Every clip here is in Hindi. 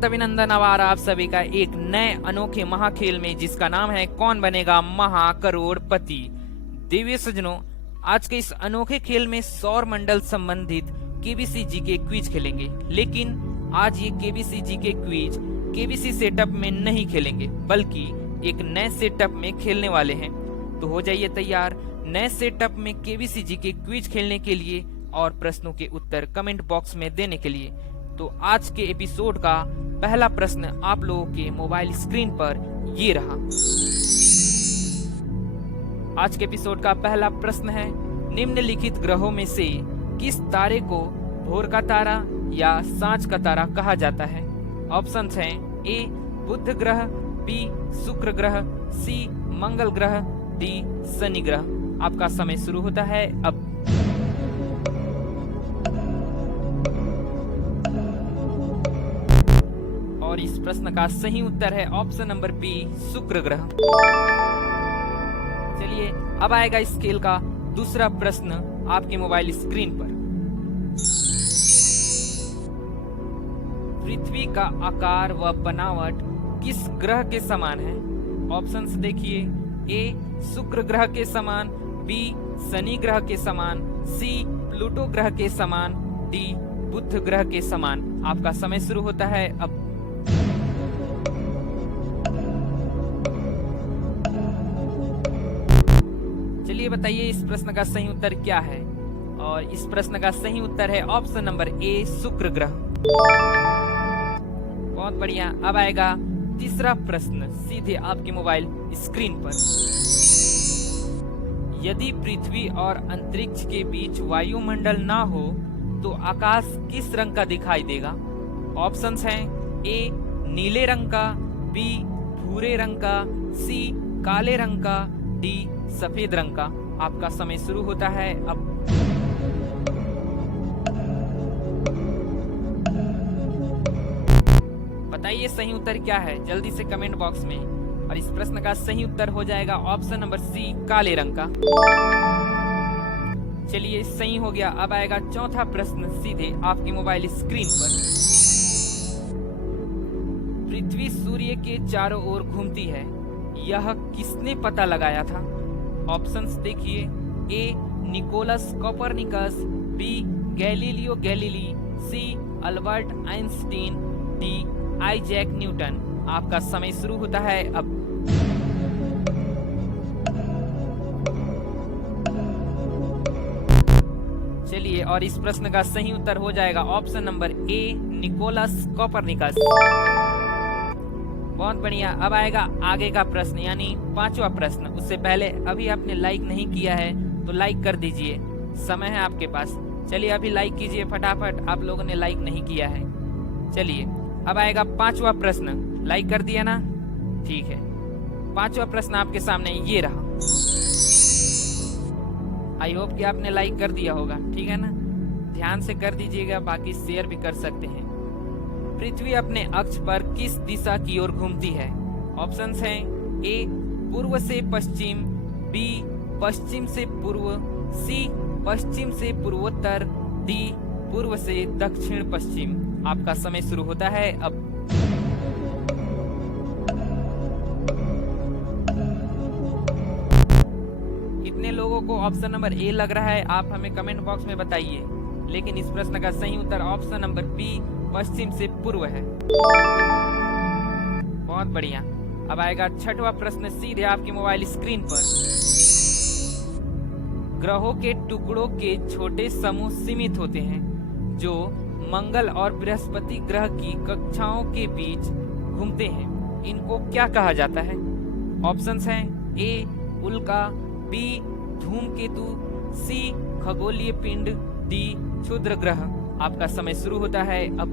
स्वागत अभिनंदन आभार आप सभी का एक नए अनोखे महाखेल में, जिसका नाम है कौन बनेगा महाकरोड़पति। देवी सज्जनों, आज के इस अनोखे खेल में सौर मंडल संबंधित केबीसी जी के क्विज खेलेंगे। लेकिन आज ये केबीसी जी के क्विज केबीसी सेटअप में नहीं खेलेंगे, बल्कि एक नए सेटअप में खेलने वाले हैं। तो हो जाइए तैयार नए सेटअप में केबीसी जी के क्विज खेलने के लिए और प्रश्नों के उत्तर कमेंट बॉक्स में देने के लिए। तो आज के एपिसोड का पहला प्रश्न आप लोगों के मोबाइल स्क्रीन पर ये रहा। आज के एपिसोड का पहला प्रश्न है, निम्नलिखित ग्रहों में से किस तारे को भोर का तारा या सांझ का तारा कहा जाता है? ऑप्शंस हैं ए बुध ग्रह, बी शुक्र ग्रह, सी मंगल ग्रह, डी शनि ग्रह। आपका समय शुरू होता है अब। और इस प्रश्न का सही उत्तर है ऑप्शन नंबर बी शुक्र ग्रह। चलिए अब आएगा इस खेल का दूसरा प्रश्न आपके मोबाइल स्क्रीन पर। पृथ्वी का आकार व बनावट किस ग्रह के समान है? ऑप्शंस देखिए, ए शुक्र ग्रह के समान, बी शनि ग्रह के समान, सी प्लूटो ग्रह के समान, डी बुध ग्रह के समान। आपका समय शुरू होता है अब। चलिए बताइए इस प्रश्न का सही उत्तर क्या है? और इस प्रश्न का सही उत्तर है ऑप्शन नंबर ए शुक्र ग्रह। बहुत बढ़िया। अब आएगा तीसरा प्रश्न सीधे आपके मोबाइल स्क्रीन पर। यदि पृथ्वी और अंतरिक्ष के बीच वायुमंडल ना हो तो आकाश किस रंग का दिखाई देगा? ऑप्शंस हैं ए नीले रंग का, बी भूरे रंग का, सी काले रंग का, डी सफेद रंग का। आपका समय शुरू होता है अब। बताइए सही उत्तर क्या है जल्दी से कमेंट बॉक्स में। और इस प्रश्न का सही उत्तर हो जाएगा ऑप्शन नंबर सी काले रंग का। चलिए सही हो गया। अब आएगा चौथा प्रश्न सीधे आपके मोबाइल स्क्रीन पर। पृथ्वी सूर्य के चारों ओर घूमती है, यह किसने पता लगाया था? ऑप्शंस देखिए, A Nicolaus Copernicus, B Galileo Galilei, C Albert Einstein, D Isaac Newton. आपका समय शुरू होता है अब। चलिए और इस प्रश्न का सही उत्तर हो जाएगा option number A Nicolaus Copernicus. बहुत बढ़िया। अब आएगा आगे का प्रश्न यानी पांचवा प्रश्न। उससे पहले अभी आपने लाइक नहीं किया है तो लाइक कर दीजिए, समय है आपके पास। चलिए अभी लाइक कीजिए फटाफट, आप लोगों ने लाइक नहीं किया है। चलिए अब आएगा पांचवा प्रश्न। लाइक कर दिया ना? ठीक है। पांचवा प्रश्न आपके सामने ये रहा। आई होप कि आपने लाइक कर दिया होगा, ठीक है ना? ध्यान से कर दीजिएगा, बाकी शेयर भी कर सकते हैं। पृथ्वी अपने अक्ष पर किस दिशा की ओर घूमती है? ऑप्शंस हैं ए पूर्व से पश्चिम, बी पश्चिम से पूर्व, सी पश्चिम से पूर्वोत्तर, डी पूर्व से दक्षिण पश्चिम। आपका समय शुरू होता है अब। कितने लोगों को ऑप्शन नंबर ए लग रहा है आप हमें कमेंट बॉक्स में बताइए। लेकिन इस प्रश्न का सही उत्तर ऑप्शन नंबर बी पश्चिम से पूर्व है। बहुत बढ़िया। अब आएगा छठवां प्रश्न सीधे आपके मोबाइल स्क्रीन पर। ग्रहों के टुकड़ों के छोटे समूह सीमित होते हैं जो मंगल और बृहस्पति ग्रह की कक्षाओं के बीच घूमते हैं। इनको क्या कहा जाता है? ऑप्शंस हैं ए उल्का, बी धूमकेतु, सी खगोलीय पिंड, डी क्षुद्र ग्रह। आपका समय शुरू होता है अब।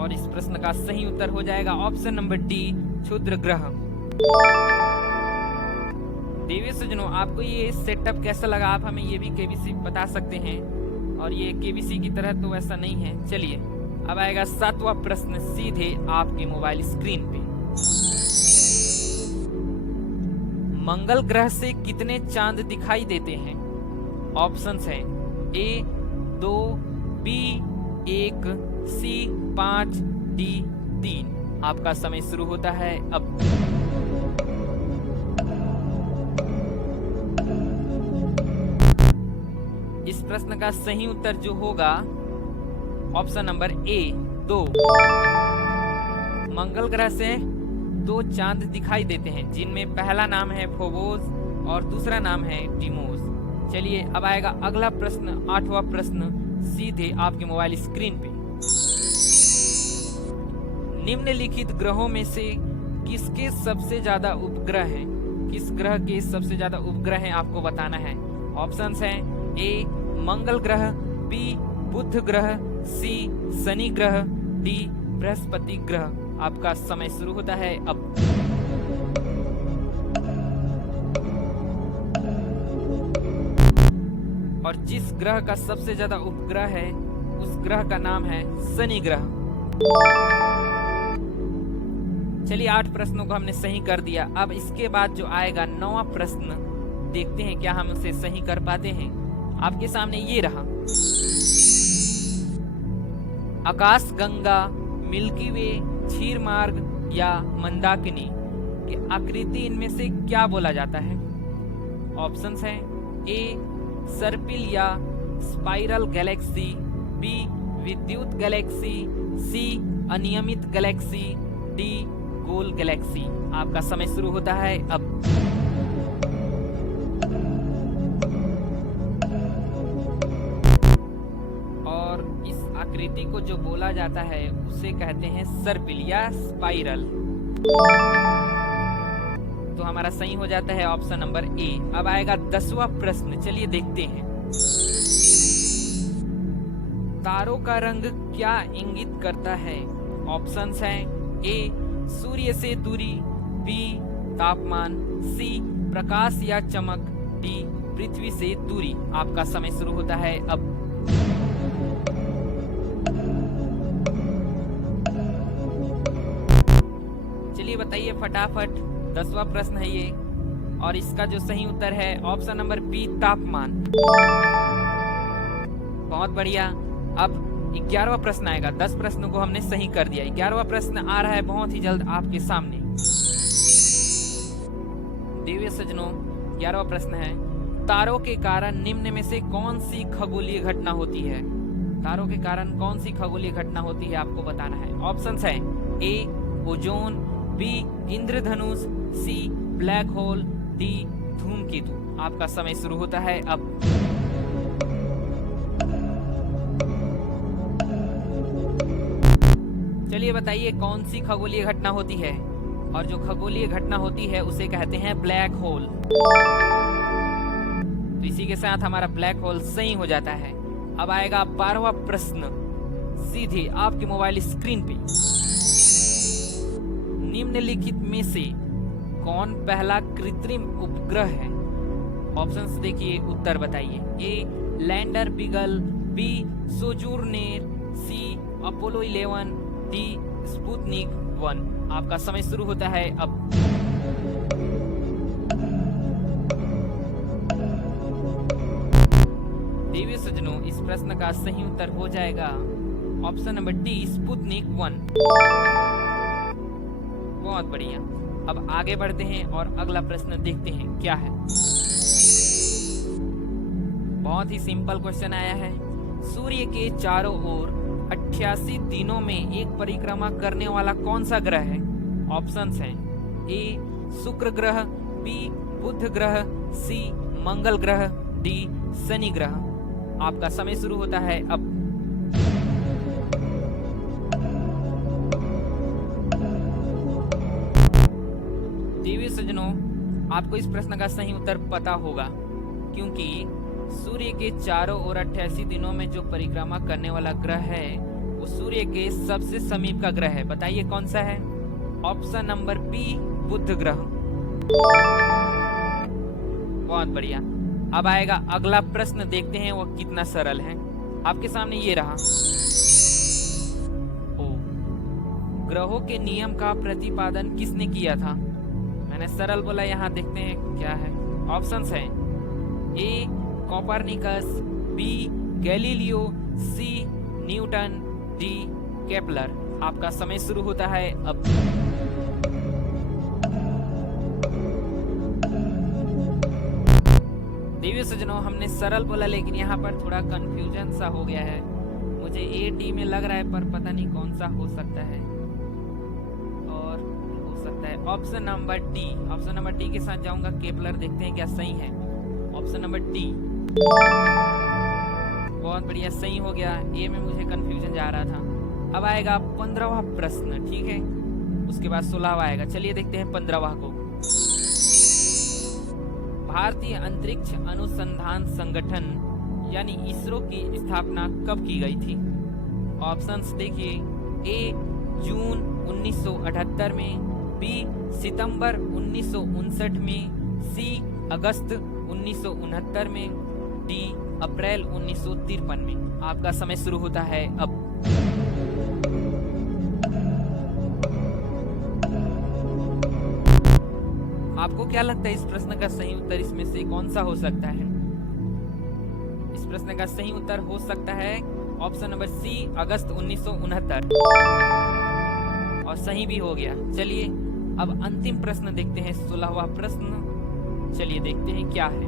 और इस प्रश्न का सही उत्तर हो जाएगा ऑप्शन नंबर डी क्षुद्र ग्रह। देवी सज्जनों, आपको ये सेटअप कैसा लगा आप हमें ये भी केबीसी बता सकते हैं। और ये केबीसी की तरह तो ऐसा नहीं है। चलिए अब आएगा सातवां प्रश्न सीधे आपके मोबाइल स्क्रीन पे। मंगल ग्रह से कितने चांद दिखाई देते हैं? ऑप्शंस हैं ए 2, बी 1, सी 5, डी 3। आपका समय शुरू होता है अब। इस प्रश्न का सही उत्तर जो होगा ऑप्शन नंबर ए 2। मंगल ग्रह से 2 चांद दिखाई देते हैं, जिनमें पहला नाम है फोबोस और दूसरा नाम है डिमोस। चलिए अब आएगा अगला प्रश्न, 8वां प्रश्न, सीधे आपके मोबाइल स्क्रीन पे। निम्नलिखित ग्रहों में से किसके सबसे ज्यादा उपग्रह हैं? किस ग्रह के सबसे ज्यादा उपग्रह हैं आपको बताना है। ऑप्शंस हैं ए मंगल ग्रह, बी बुध ग्रह, सी शनि ग्रह, डी बृहस्पति ग्रह। आपका समय शुरू होता है अब। और जिस ग्रह का सबसे ज्यादा उपग्रह है उस ग्रह का नाम है शनि ग्रह। चलिए 8 प्रश्नों को हमने सही कर दिया। अब इसके बाद जो आएगा 9वां प्रश्न, देखते हैं क्या हम उसे सही कर पाते हैं। आपके सामने ये रहा। आकाश गंगा, मिल्की वे, क्षीर मार्ग या मंदाकिनी की आकृति इनमें से क्या बोला जाता है? ऑप्शंस हैं ए सर्पिल या स्पाइरल गैलेक्सी, बी विद्युत गैलेक्सी, सी अनियमित गैलेक्सी, डी गोल गैलेक्सी। आपका समय शुरू होता है अब। और इस आकृति को जो बोला जाता है उसे कहते हैं सर्पिल या स्पाइरल। तो हमारा सही हो जाता है ऑप्शन नंबर ए। अब आएगा 10वां प्रश्न, चलिए देखते हैं। तारों का रंग क्या इंगित करता है? ऑप्शंस हैं ए सूर्य से दूरी, बी तापमान, सी प्रकाश या चमक, डी पृथ्वी से दूरी। आपका समय शुरू होता है अब। चलिए बताइए फटाफट, 10वां प्रश्न है ये और इसका जो सही उत्तर है ऑप्शन नंबर बी तापमान। बहुत बढ़िया। अब 11वां प्रश्न आएगा। 10 प्रश्नों को हमने सही कर दिया। 11वां प्रश्न आ रहा है बहुत ही जल्द आपके सामने। देवी सज्जनों 11वां प्रश्न है, तारों के कारण निम्न में से कौन सी खगोलीय घटना होती है? तारों के कारण कौन सी खगोलीय घटना होती है आपको बताना है। ऑप्शंस हैं ए ओजोन, बी इंद्रधनुष, सी ब्लैक होल, डी धूमकेतु। आपका समय शुरू होता है अब। चलिए बताइए कौन सी खगोलीय घटना होती है? और जो खगोलीय घटना होती है उसे कहते हैं ब्लैक होल। तो इसी के साथ हमारा ब्लैक होल सही हो जाता है। अब आएगा 12वां प्रश्न, सीधे आपके मोबाइल स्क्रीन पे। निम्नलिखित में से कौन पहला कृत्रिम उपग्रह है? ऑप्शंस देखिए, उत्तर बताइए। ए लैंडर बीगल, बी सोजूर्नेर, सी अपोलो 11, डी स्पुतनिक 1। आपका समय शुरू होता है अब। देवी सज्जनों इस प्रश्न का सही उत्तर हो जाएगा ऑप्शन नंबर डी स्पुतनिक 1। बहुत बढ़िया। अब आगे बढ़ते हैं और अगला प्रश्न देखते हैं क्या है। बहुत ही सिंपल क्वेश्चन आया है। सूर्य के चारों ओर 88 दिनों में एक परिक्रमा करने वाला कौन सा ग्रह है? ऑप्शंस हैं ए शुक्र ग्रह, बी बुध ग्रह, सी मंगल ग्रह, डी शनि ग्रह। आपका समय शुरू होता है अब। देवी सज्जनों आपको इस प्रश्न का सही उत्तर पता होगा, क्योंकि सूर्य के चारों ओर 88 दिनों में जो परिक्रमा करने वाला ग्रह है वो सूर्य के सबसे समीप का ग्रह है। बताइए कौन सा है? ऑप्शन नंबर बी बुध ग्रह। बहुत बढ़िया। अब आएगा अगला प्रश्न, देखते हैं वो कितना सरल है। आपके सामने ये रहा। ग्रहों के नियम का प्रतिपादन किसने किया था? मैंने सरल बोला, यहाँ देखते हैं क्या है। ऑप्शंस हैं ए कोपरनिकस, बी गैलीलियो, सी न्यूटन, डी केपलर। आपका समय शुरू होता है अब। देवी सज्जनों, हमने सरल बोला लेकिन यहाँ पर थोड़ा कंफ्यूजन सा हो गया है। मुझे ए डी में लग रहा है पर पता नहीं कौन सा हो सकता है। और हो सकता है option number D. Option number D के साथ जाऊंगा, केपलर। देखते हैं क्या सही है। ऑप्शन नंबर डी बहुत बढ़िया, सही हो गया। ए में मुझे कंफ्यूजन जा रहा था। अब आएगा 15वां प्रश्न, ठीक है। उसके बाद 16वां आएगा। चलिए देखते हैं 15वां को। भारतीय अंतरिक्ष अनुसंधान संगठन यानी इसरो की स्थापना कब की गई थी? ऑप्शंस देखिए। ए जून 1978 में, बी सितंबर 1959 में, सी अगस्त 1969 में, डी अप्रैल 1953 में। आपका समय शुरू होता है अब। आपको क्या लगता है इस प्रश्न का सही उत्तर इसमें से कौन सा हो सकता है? इस प्रश्न का सही उत्तर हो सकता है ऑप्शन नंबर सी, अगस्त 1969। और सही भी हो गया। चलिए अब अंतिम प्रश्न देखते हैं, 16वां प्रश्न। चलिए देखते हैं क्या है।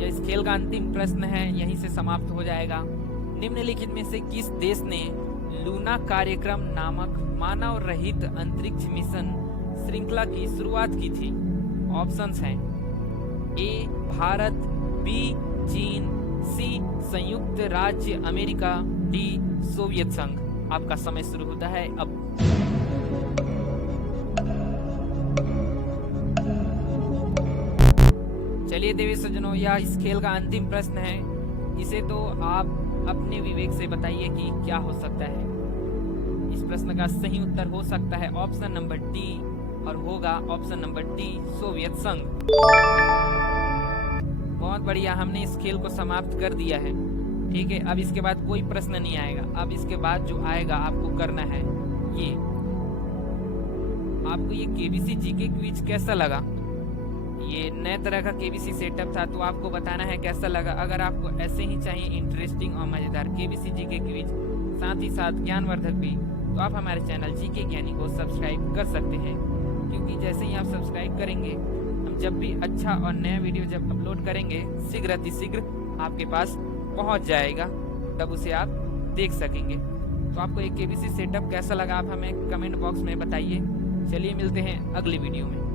यह इस खेल का अंतिम प्रश्न है, यहीं से समाप्त हो जाएगा। निम्नलिखित में से किस देश ने लूना कार्यक्रम नामक मानव रहित अंतरिक्ष मिशन श्रृंखला की शुरुआत की थी? ऑप्शंस हैं। ए भारत, बी चीन, सी संयुक्त राज्य अमेरिका, डी सोवियत संघ। आपका समय शुरू होता है अब। चलिए देवी सज्जनों, यह इस खेल का अंतिम प्रश्न है। इसे तो आप अपने विवेक से बताइए कि क्या हो सकता है। इस प्रश्न का सही उत्तर हो सकता है ऑप्शन नंबर डी और होगा ऑप्शन नंबर डी, सोवियत संघ। बहुत बढ़िया, हमने इस खेल को समाप्त कर दिया है। ठीक है, अब इसके बाद कोई प्रश्न नहीं आएगा। अब इसके बाद जो आएगा आपको करना है ये। आपको ये केबीसी जीके क्विज कैसा लगा? ये नए तरह का केबीसी सेटअप था, तो आपको बताना है कैसा लगा। अगर आपको ऐसे ही चाहिए इंटरेस्टिंग और मजेदार केबीसी जीके क्विज, साथ ही साथ ज्ञानवर्धक भी, तो आप हमारे चैनल जीके ज्ञानी को सब्सक्राइब कर सकते हैं। क्योंकि जैसे ही आप सब्सक्राइब करेंगे, हम जब भी अच्छा और नया वीडियो जब अपलोड करेंगे, शीघ्र अतिशीघ्र आपके पास पहुंच जाएगा, तब उसे आप देख सकेंगे। तो आपको एक केबीसी सेटअप कैसा लगा आप हमें कमेंट बॉक्स में बताइए। चलिए मिलते हैं अगली वीडियो में।